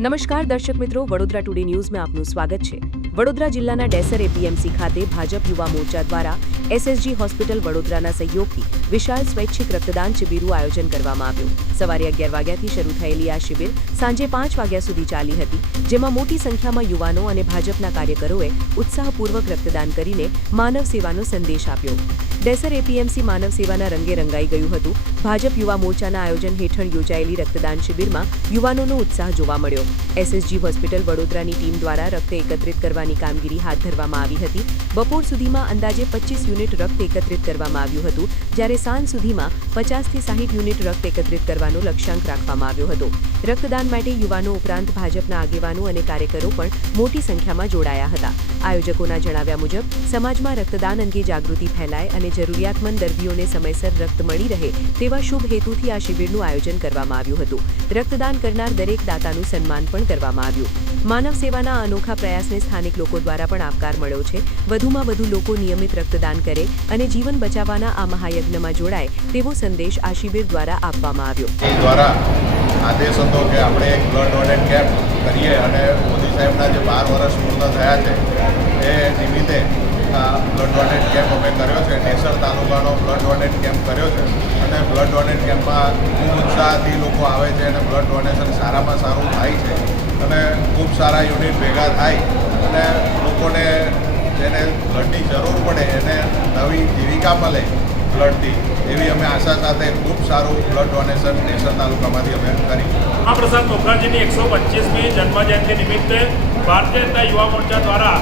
નમસ્કાર દર્શક મિત્રો, વડોદરા ટુડે ન્યૂઝમાં આપનું સ્વાગત છે। વડોદરા જિલ્લાના ડેસર એપીએમસી ખાતે ભાજપ યુવા મોરચા દ્વારા એસએસજી હોસ્પિટલ વડોદરાના સહયોગથી વિશાળ સ્વૈચ્છિક રક્તદાન શિબિરનું આયોજન કરવામાં આવ્યું। સવારે 11 વાગ્યાથી શરૂ થયેલી આ શિબિર સાંજે 5 વાગ્યા સુધી ચાલી હતી, જેમાં મોટી સંખ્યામાં યુવાનો અને ભાજપના કાર્યકરોએ ઉત્સાહપૂર્વક રક્તદાન કરીને માનવ સેવાનો સંદેશ આપ્યો। ડેસર એપીએમસી માનવ સેવાના રંગે રંગાઈ ગયું હતું। ભાજપ યુવા મોરચાના આયોજન હેઠળ યોજાયેલી રક્તદાન શિબિરમાં યુવાનોનો ઉત્સાહ જોવા મળ્યો। એસએસજી હોસ્પિટલ વડોદરાની ટીમ દ્વારા રક્ત એકત્રિત કરવાની કામગીરી હાથ ધરવામાં આવી હતી। બપોર સુધીમાં અંદાજે 25 યુનિટ રક્ત એકત્રિત કરવામાં આવ્યું હતું, જ્યારે સાંજ સુધીમાં 50 થી 60 યુનિટ રક્ત એકત્રિત કરવાનો લક્ષ્યાંક રાખવામાં આવ્યો હતો। રક્તદાન માટે યુવાનો ઉપરાંત ભાજપના આગેવાનો અને કાર્યકરો પણ મોટી સંખ્યામાં જોડાયા હતા। આયોજકોના જણાવ્યા મુજબ સમાજમાં રક્તદાન અંગે જાગૃતિ ફેલાય અને જરૂરિયાતમંદ દર્દીઓને સમયસર રક્ત મળી રહે તેવા શુભ હેતુથી આ શિબિરનું આયોજન કરવામાં આવ્યું હતું। રક્તદાન કરનાર દરેક દાતાનું સન્માન પણ કરવામાં આવ્યું। માનવ સેવાના અનોખા પ્રયાસને સ્થાનિક લોકો દ્વારા પણ આવકાર મળ્યો છે। વધુમાં વધુ લોકો નિયમિત રક્તદાન કરે અને જીવન બચાવવાના આ મહાયજ્ઞમાં જોડાય તેવો સંદેશ આ શિબિર દ્વારા આપવામાં આવ્યો। આદેશ હતો કે આપણે એક બ્લડ ડોનેટ કેમ્પ કરીએ અને મોદી સાહેબના જે 12 વર્ષ પૂર્ણ થયા છે એ નિમિત્તે બ્લડ ડોનેટ કેમ્પ અમે કર્યો છે। ડેસર તાલુકાનો બ્લડ ડોનેટ કેમ્પ કર્યો છે અને બ્લડ ડોનેટ કેમ્પમાં ખૂબ ઉત્સાહથી લોકો આવે છે અને બ્લડ ડોનેશન સારામાં સારું થાય છે અને ખૂબ સારા યુનિટ ભેગા થાય અને લોકોને જેને બ્લડની જરૂર પડે એને નવી જીવિકા મળે બ્લડથી, એવી અમે આશા સાથે ખૂબ સારું બ્લડ ડોનેશન ડેસર તાલુકામાંથી અમે કરી। મહાપ્રસાદ મોખર્જીની 125મી જન્મજયંતિ નિમિત્તે ભારતીય જનતા યુવા મોરચા દ્વારા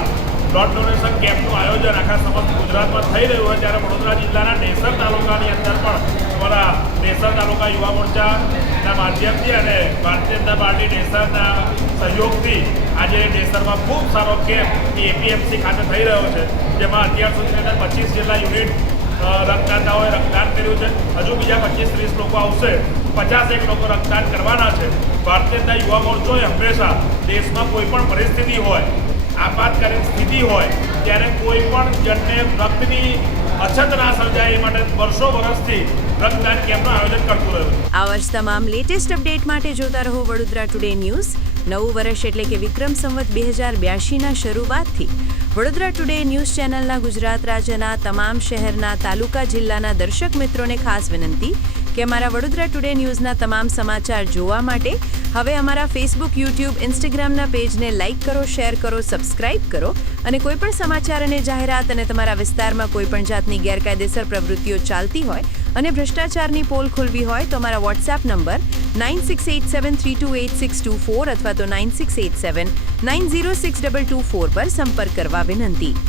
બ્લડ ડોનેશન કેમ્પનું આયોજન આખા સમગ્ર ગુજરાતમાં થઈ રહ્યું હોય, ત્યારે વડોદરા જિલ્લાના ડેસર તાલુકાની અંદર પણ અમારા ડેસર તાલુકા યુવા મોરચાના માધ્યમથી અને ભારતીય જનતા પાર્ટી ડેસરના સહયોગથી આજે ડેસરમાં ખૂબ સારો કેમ્પ એપીએમસી ખાતે થઈ રહ્યો છે, જેમાં અત્યાર સુધીની અંદર 25 જેટલા યુનિટ રક્તદાતાઓએ રક્તદાન કર્યું છે। હજુ બીજા 25-30 લોકો આવશે, 51 લોકો રક્તદાન કરવાના છે। ભારતીય જનતા યુવા મોરચોએ હંમેશા દેશમાં કોઈ પણ પરિસ્થિતિ હોય, આપાતકાલીન સ્થિતિ હોય, ત્યારે કોઈ પણ જણને રક્તની અછત ના સર્જાય એ માટે વર્ષોથી રક્તદાન કેમ્પનું આયોજન કરતું રહ્યું છે। આ વર્ષ તમામ લેટેસ્ટ અપડેટ માટે જોતા રહો વડોદરા ટુડે ન્યૂઝ। નવું વર્ષ એટલે કે વિક્રમ સંવત 2082ના શરૂઆતથી વડોદરા ટુડે ન્યૂઝ ચેનલના ગુજરાત રાજ્યના તમામ શહેરના, તાલુકા, જિલ્લાના દર્શક મિત્રોને ખાસ વિનંતી કે અમારા વડોદરા ટુડે ન્યૂઝના તમામ સમાચાર જોવા માટે હવે અમારા ફેસબુક, યુટ્યુબ, ઇન્સ્ટાગ્રામના પેજને લાઇક કરો, શેર કરો, સબસ્ક્રાઇબ કરો અને કોઈપણ સમાચાર અને જાહેરાત અને તમારા વિસ્તારમાં કોઈપણ જાતની ગેરકાયદેસર પ્રવૃત્તિઓ ચાલતી હોય અને ભ્રષ્ટાચારની પોલ ખોલવી હોય તો અમારા વોટ્સએપ નંબર 9687328624 અથવા તો 9687906224 પર સંપર્ક કરવા વિનંતી।